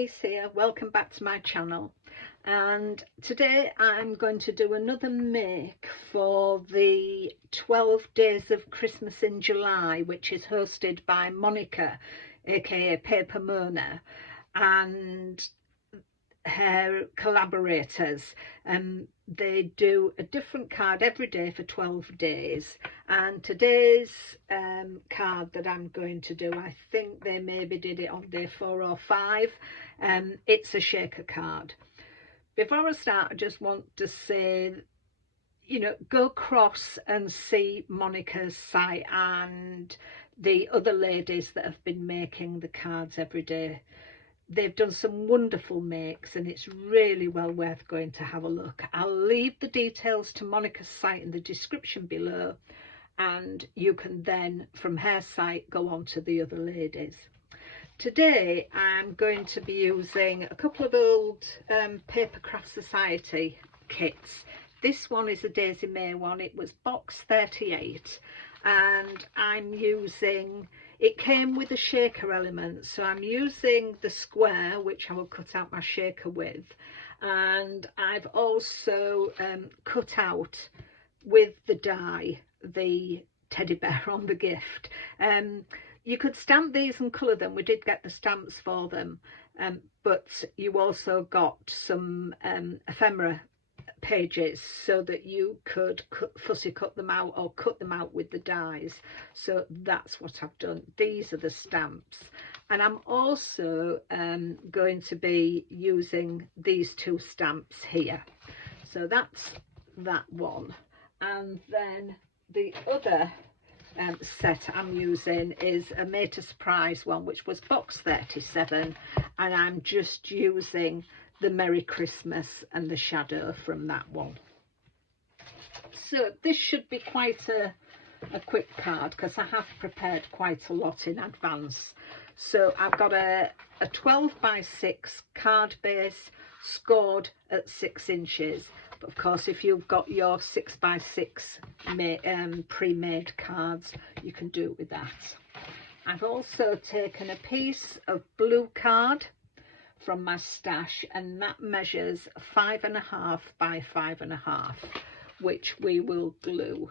Denise here, welcome back to my channel, and today I'm going to do another make for the 12 Days of Christmas in July, which is hosted by Monika, aka Paper Mona, and her collaborators. They do a different card every day for 12 days, and today's card that I'm going to do, I think they maybe did it on day 4 or 5. It's a shaker card. Before I start, I just want to say, you know, go across and see Monika's site and the other ladies that have been making the cards every day. They've done some wonderful makes and it's really well worth going to have a look. I'll leave the details to Monika's site in the description below, and you can then from her site go on to the other ladies. Today I'm going to be using a couple of old Paper Craft Society kits. This one is a Daisy Mae one. It was box 38, and I'm using, it came with a shaker element, so I'm using the square, which I will cut out my shaker with, and I've also cut out with the die the teddy bear on the gift. You could stamp these and colour them. We did get the stamps for them, but you also got some ephemera pages so that you could fussy cut them out or cut them out with the dies. So that's what I've done. These are the stamps, and I'm also going to be using these two stamps here. So that's that one, and then the other set I'm using is a Made to Surprise one, which was box 37, and I'm just using the Merry Christmas and the shadow from that one. So this should be quite a quick card because I have prepared quite a lot in advance. So I've got a 12 by 6 card base scored at 6 inches. But of course, if you've got your 6 by 6 pre-made cards, you can do it with that. I've also taken a piece of blue card from my stash, and that measures 5.5 by 5.5, which we will glue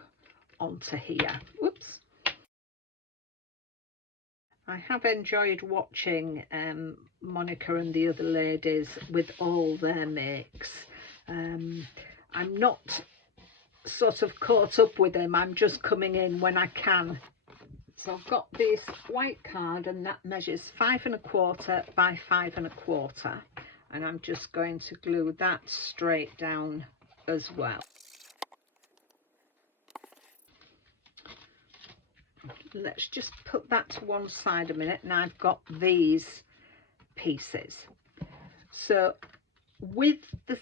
onto here. Whoops. I have enjoyed watching Monika and the other ladies with all their makes. I'm not sort of caught up with them, I'm just coming in when I can. So I've got this white card, and that measures 5.25 by 5.25, and I'm just going to glue that straight down as well. Let's just put that to one side a minute. Now I've got these pieces. So with the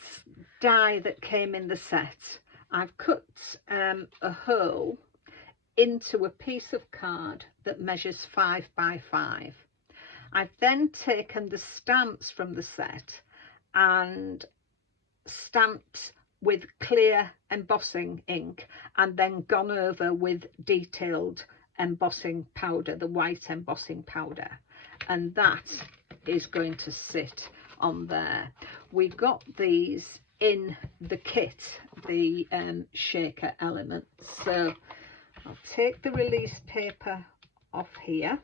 die that came in the set, I've cut a hole into a piece of card that measures 5 by 5. I've then taken the stamps from the set and stamped with clear embossing ink, and then gone over with detailed embossing powder, the white embossing powder, and that is going to sit on there. We got these in the kit, the shaker elements. So I'll take the release paper off here,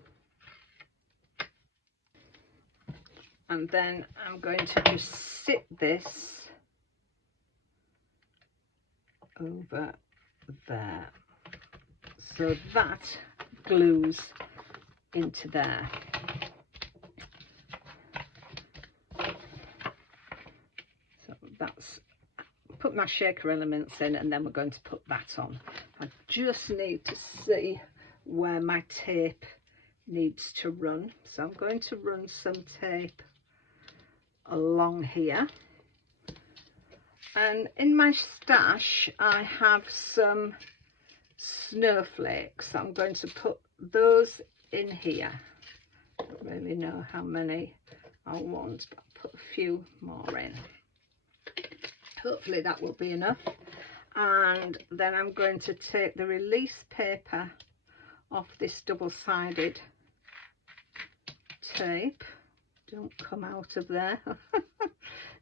and then I'm going to just sit this over there, so that glues into there. So that's, put my shaker elements in, and then we're going to put that on. I just need to see where my tape needs to run, so I'm going to run some tape along here. And in my stash I have some snowflakes. I'm going to put those in here. I don't really know how many I want, but I'll put a few more in. Hopefully that will be enough. And then I'm going to take the release paper off this double-sided tape, don't come out of there.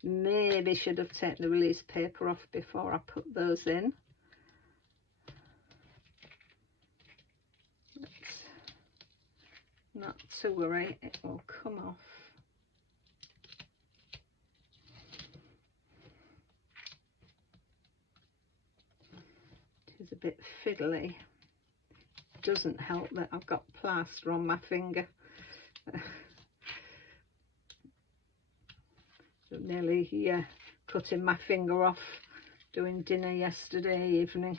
Maybe should have taken the release paper off before I put those in. But not to worry, it will come off. It is a bit fiddly. Doesn't help that I've got plaster on my finger. Nearly cutting my finger off doing dinner yesterday evening.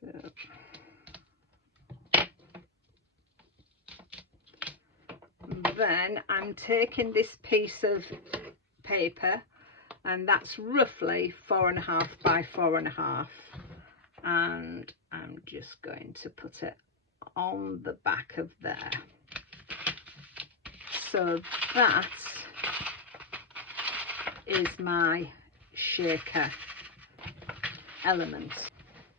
So. Then I'm taking this piece of paper, and that's roughly 4.5 by 4.5, and I'm just going to put it on the back of there. So that is my shaker element.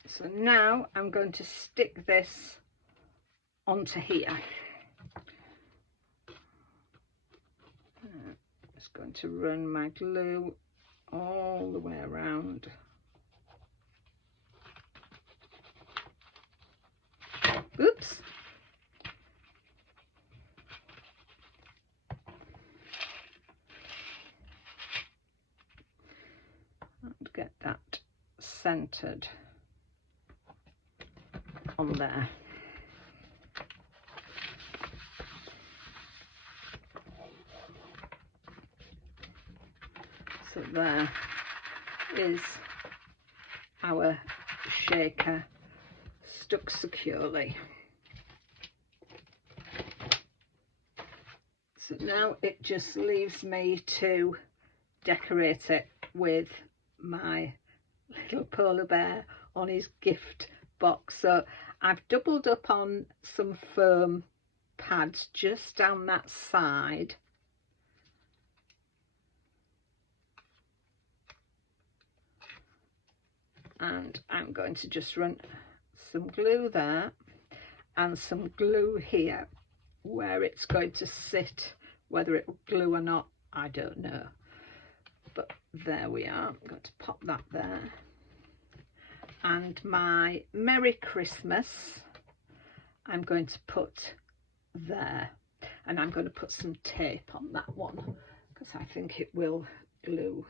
So now I'm going to stick this onto here. I'm just going to run my glue all the way around. Oops. And get that centered on there. So there is our shaker stuck securely. So now it just leaves me to decorate it with my little polar bear on his gift box. So I've doubled up on some foam pads just down that side. And I'm going to just run some glue there and some glue here where it's going to sit. Whether it will glue or not, I don't know. But there we are. I'm going to pop that there. And my Merry Christmas I'm going to put there. And I'm going to put some tape on that one because I think it will glue,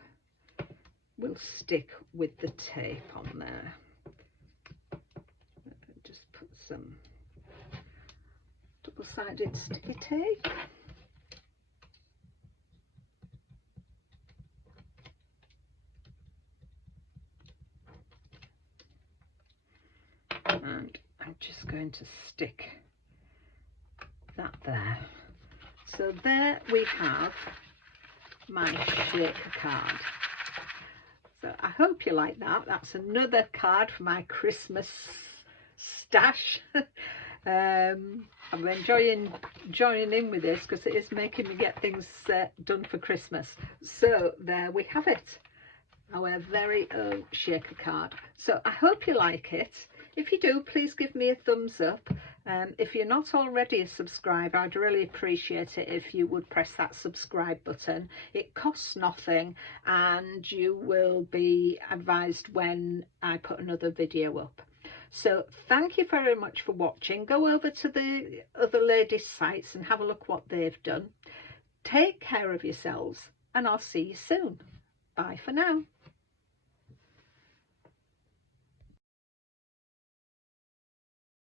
will stick with the tape on there. Just put some double-sided sticky tape. And I'm just going to stick that there. So there we have my shaker card. So I hope you like that. That's another card for my Christmas stash. I'm enjoying joining in with this because it is making me get things done for Christmas. So there we have it, our very own shaker card. So I hope you like it. If you do, please give me a thumbs up. If you're not already a subscriber, I'd really appreciate it if you would press that subscribe button. It costs nothing and you will be advised when I put another video up. So thank you very much for watching. Go over to the other ladies' sites and have a look what they've done. Take care of yourselves and I'll see you soon. Bye for now.